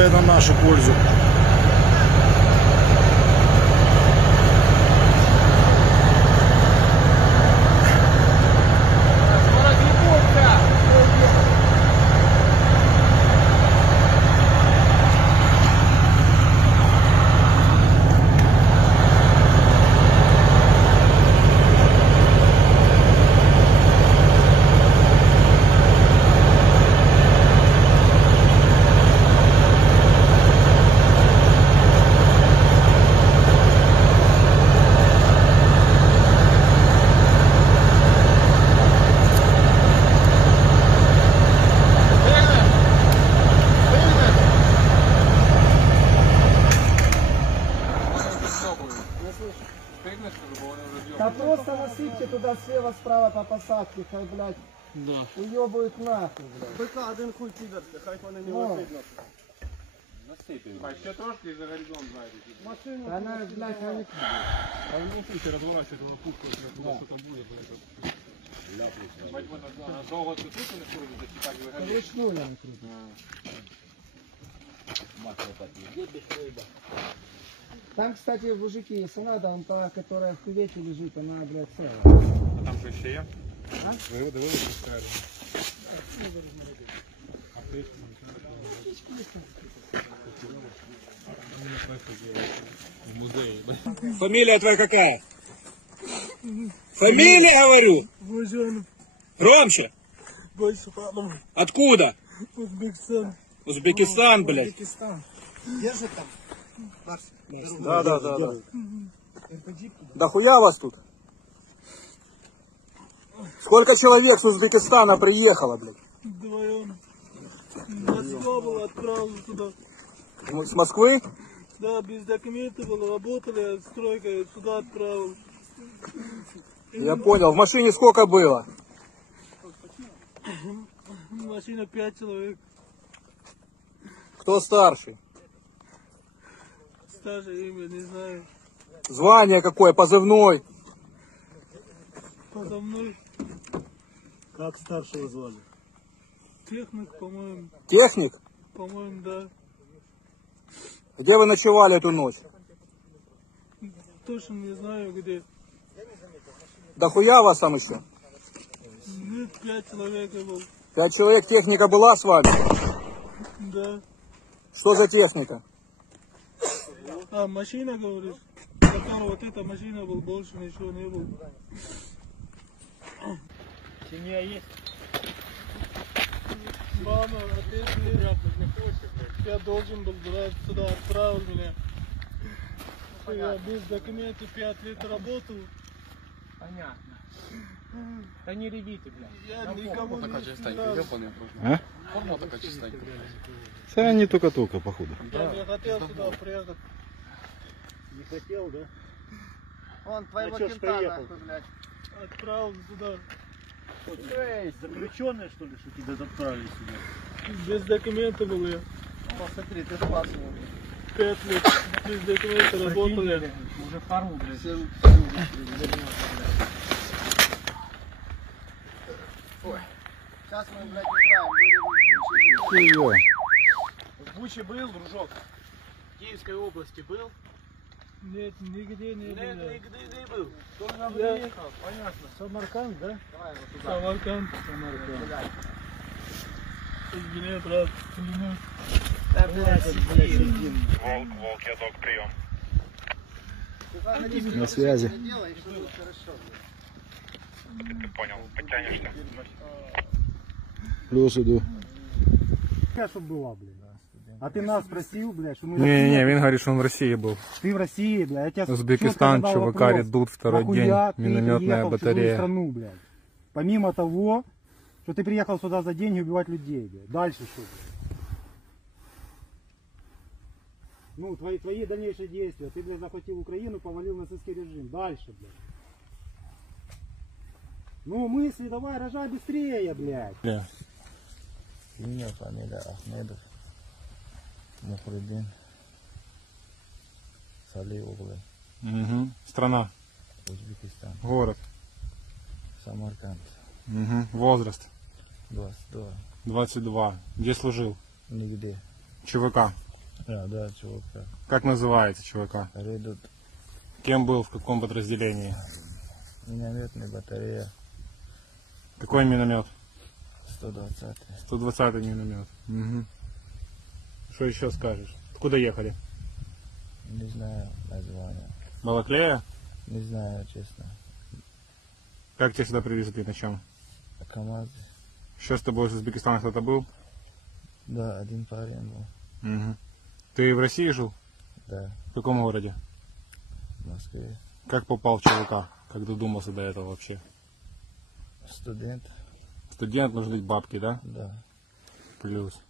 работает на нашу пользу. Да просто насыпьте туда слева-справа по посадке, хай, блядь, уебают нахуй, блядь. Быка один хуй пидорский, хай по не летить. Насыпем. А еще трошки за горизонт знаете. Машину. Она, блядь, она не А вы не слышите, разворачивать эту пушку, если что-то будет. Долго ты тут или что, засекать выходить? вручную нам крутит. Там, кстати, мужики, если надо, он та, которая в кювете лежит, она, блядь, целая. А там что еще є? Ви випускаєте. В музее. Фамилия твоя какая? Фамилия, говорю! Божанов. Громче! Больше падал. Откуда? Узбекистан. Узбекистан, блядь. Узбекистан. Держит там? Да. Да хуя вас тут? Сколько человек с Узбекистана приехало, блядь? Вдвоем. Москва была, отправил туда. С Москвы? Да, без документов было, работали, стройкой сюда отправил. Я понял. В машине сколько было? Машина 5 человек. Кто старший? Старшее имя, не знаю. Звание какое? Позывной? Подо мной Как старшего звали? техник, по-моему. Техник? По-моему, да. Где вы ночевали эту ночь? Точно не знаю где. Да хуя вас там еще? Нет, 5 человек был. 5 человек, техника была с вами? Да. Что за техника? А, машина, говоришь? Которая вот эта машина был, больше ничего не было. Семья есть? Мама, отец нет. Я должен был брать сюда, отправил меня. Я без документов 5 лет работал. Понятно. Да не ревите, блядь. Я никому не А? Форма такая чистенькая. Це не только, походу. Я не хотел сюда приехать. Не хотел, да? Он твоего А чё ж кента, приехал? нахуй, блядь. Отправил сюда. Заключенные, что ли, что тебя отправили сюда? Без документов был я. Посмотри, ты спасал. 5 лет без документов работали. Уже форму, блядь. Сейчас мы, блядь, не ставим. В Буче был, дружок? В Киевской области был? Нет, нигде не Нет, был. нигде не был. Тоже нам Я- приехал, понятно. Самарканд, да? Самарканд. Извини, брат, клянусь. Да, блядь, сиди. Волк, я док, прием. На связи. Не делай, что будет хорошо. Понял, подтянешься. Плюс иду. Я чтоб была, блин. А ты нас спросил, блядь, что мы... Не, він говорит, что он в России был. Ты в России, блядь. Я тебя Узбекистан, четко задал ЧВК, вопрос. Редут, второй Нахуя день, ты минометная приехал в чужую батарея. страну, блядь? Помимо того, что ты приехал сюда за деньги убивать людей, блядь. Дальше что? Ну, твои дальнейшие действия. Ты, блядь, захватил Украину, повалил нацистский режим. Дальше, блядь. Ну, мысли давай, рожай быстрее, блядь. Имя, фамилия Ахмедов. Мухридин. Салиев, блядь. Угу. Страна, Узбекистан. город, Самарканд. угу. Возраст, 22. 22. Где служил? Нигде. ЧВК. Да, чувака. Как называется ЧВК? Редут. Кем был, в каком подразделении? Минометная батарея. Какой миномет? 120. 120-й миномет. Угу. Что еще скажешь? Откуда ехали? Не знаю названия. Балаклея? Не знаю, честно. Как тебя сюда привезли, на чем? КамАЗ. Еще с тобой из Узбекистана кто-то был? Да, один парень был. Угу. Ты в России жил? Да, В каком городе? в Москве. Как попал в ЧВК? Как додумался до этого вообще? Студент. Студент, нужны бабки, да? Да. Плюс.